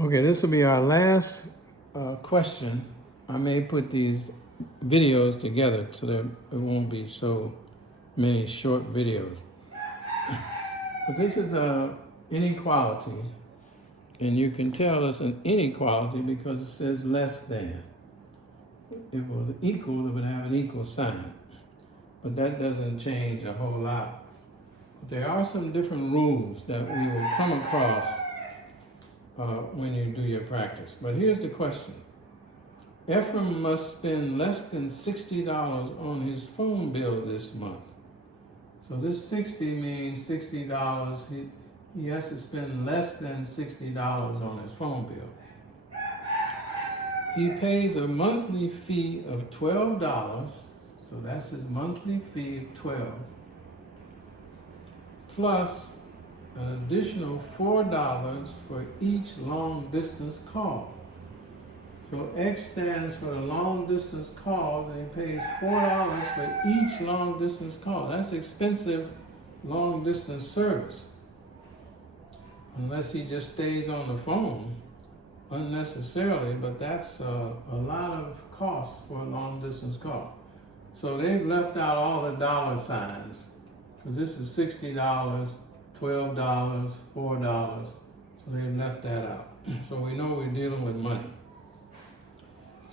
Okay, this will be our last question. I may put these videos together so that it won't be so many short videos. But this is a inequality, and you can tell it's an inequality because it says less than. If it was equal, it would have an equal sign, but that doesn't change a whole lot. But there are some different rules that we will come across when you do your practice. But here's the question. Ephraim must spend less than $60 on his phone bill this month. So this 60 means $60. He has to spend less than $60 on his phone bill. He pays a monthly fee of $12, so that's his monthly fee of $12, plus an additional $4 for each long distance call. So X stands for the long distance calls, and he pays $4 for each long distance call. That's expensive long distance service. Unless he just stays on the phone unnecessarily, but that's a lot of cost for a long distance call. So they've left out all the dollar signs, because this is $60, $12, $4, so they've left that out. So we know we're dealing with money.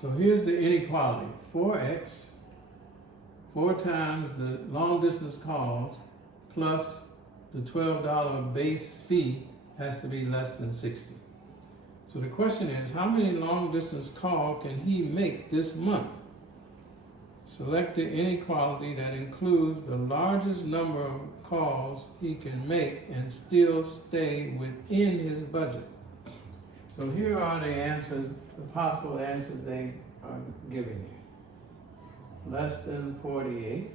So here's the inequality. 4x, 4 times the long distance calls, plus the $12 base fee has to be less than 60. So the question is, how many long distance calls can he make this month? Select the inequality that includes the largest number of calls he can make and still stay within his budget. So here are the answers, the possible answers they are giving you. Less than 48.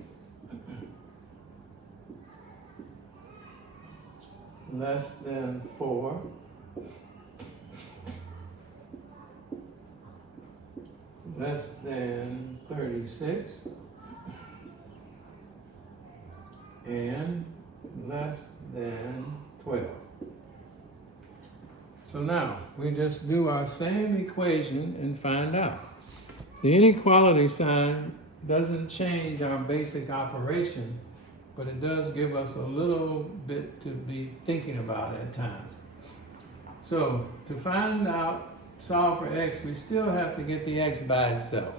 Less than 4. Less than 36. And less than 12. So now, we just do our same equation and find out. The inequality sign doesn't change our basic operation, but it does give us a little bit to be thinking about at times. So, to find out, solve for x, we still have to get the x by itself.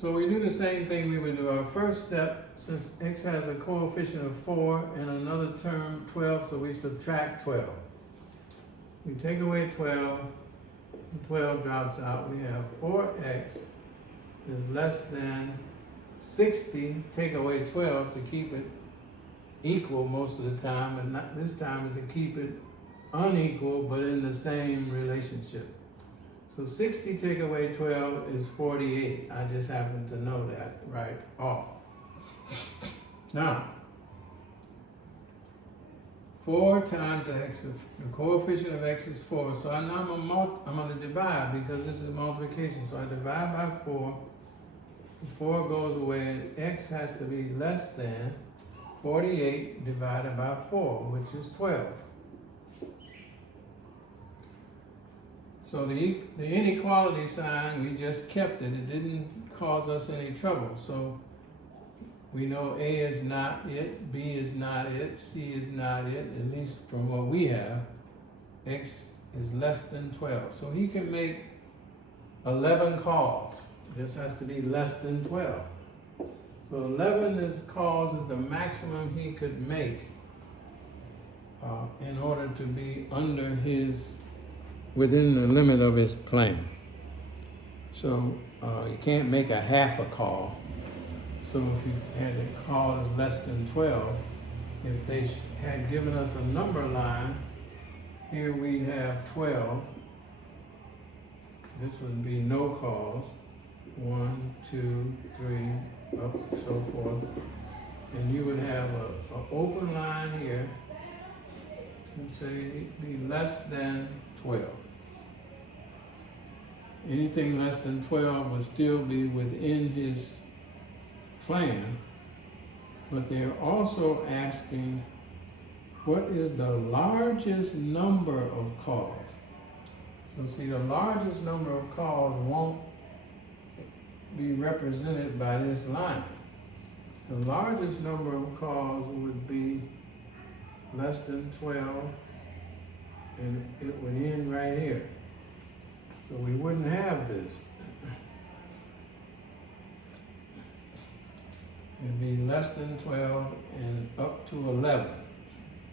So we do the same thing we would do. Our first step, since x has a coefficient of 4 and another term 12, so we subtract 12. We take away 12, and 12 drops out. We have 4x is less than 60, take away 12 to keep it equal most of the time, and not this time is to keep it unequal but in the same relationship. So 60 take away 12 is 48. I just happen to know that right off. Now, 4 times x, the coefficient of x is 4, so now I'm going to divide because this is multiplication. So I divide by 4, the 4 goes away, and x has to be less than 48 divided by 4, which is 12. So the inequality sign, we just kept it. It didn't cause us any trouble. So we know A is not it, B is not it, C is not it, at least from what we have. X is less than 12. So he can make 11 calls. This has to be less than 12. So 11 calls is the maximum he could make in order to be within the limit of his plan. So you can't make a half a call. So if you had a call that's less than 12, if they had given us a number line, here we have 12. This would be no calls. 1, 2, 3, up and so forth. And you would have an open line here and say it'd be less than 12. Anything less than 12 would still be within his plan, but they're also asking what is the largest number of calls. So see, the largest number of calls won't be represented by this line. The largest number of calls would be less than 12, and it would end right here. So we wouldn't have this. It'd be less than 12 and up to 11,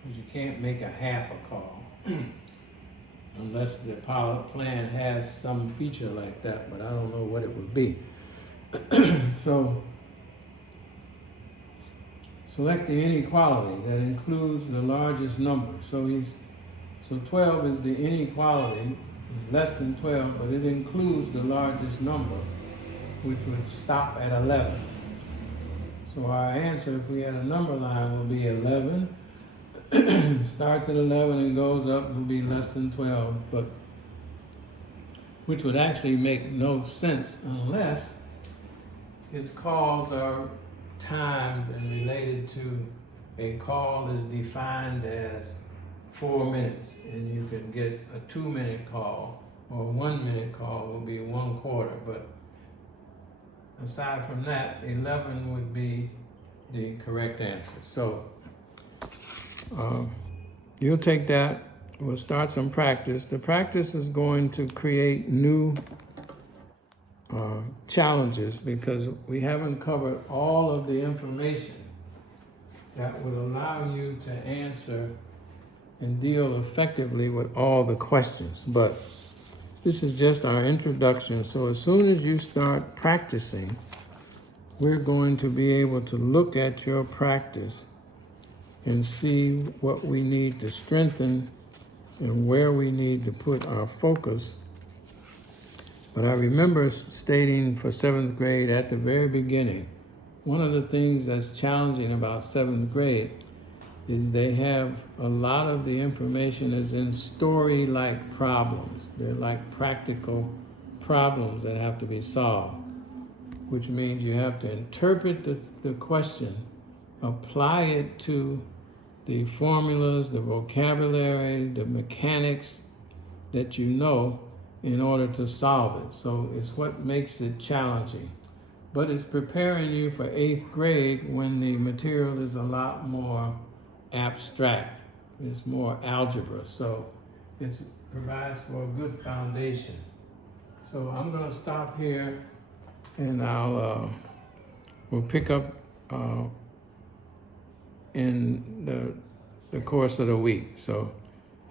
because you can't make a half a call unless the pilot plan has some feature like that, but I don't know what it would be. So select the inequality that includes the largest number. So 12 is the inequality, it's less than 12, but it includes the largest number, which would stop at 11. So our answer, if we had a number line, would be 11. Starts at 11 and goes up, will be less than 12, but which would actually make no sense unless its calls are timed and related to a call is defined as 4 minutes, and you can get a 2-minute call, or a 1-minute call will be 1/4, but aside from that, 11 would be the correct answer. So you'll take that, we'll start some practice. The practice is going to create new challenges because we haven't covered all of the information that would allow you to answer and deal effectively with all the questions. But this is just our introduction. So as soon as you start practicing, we're going to be able to look at your practice and see what we need to strengthen and where we need to put our focus. But I remember stating for 7th grade at the very beginning, one of the things that's challenging about 7th grade is they have a lot of the information is in story-like problems. They're like practical problems that have to be solved, which means you have to interpret the question, apply it to the formulas, the vocabulary, the mechanics that you know in order to solve it. So it's what makes it challenging. But it's preparing you for 8th grade when the material is a lot more abstract. It's more algebra. So it provides for a good foundation. So I'm going to stop here and we'll pick up in the course of the week. So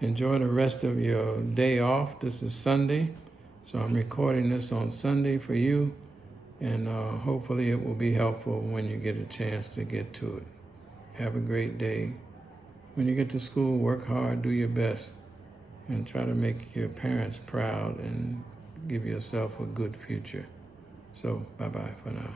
enjoy the rest of your day off. This is Sunday, so I'm recording this on Sunday for you, and hopefully it will be helpful when you get a chance to get to it. Have a great day. When you get to school, work hard, do your best, and try to make your parents proud and give yourself a good future. So bye-bye for now.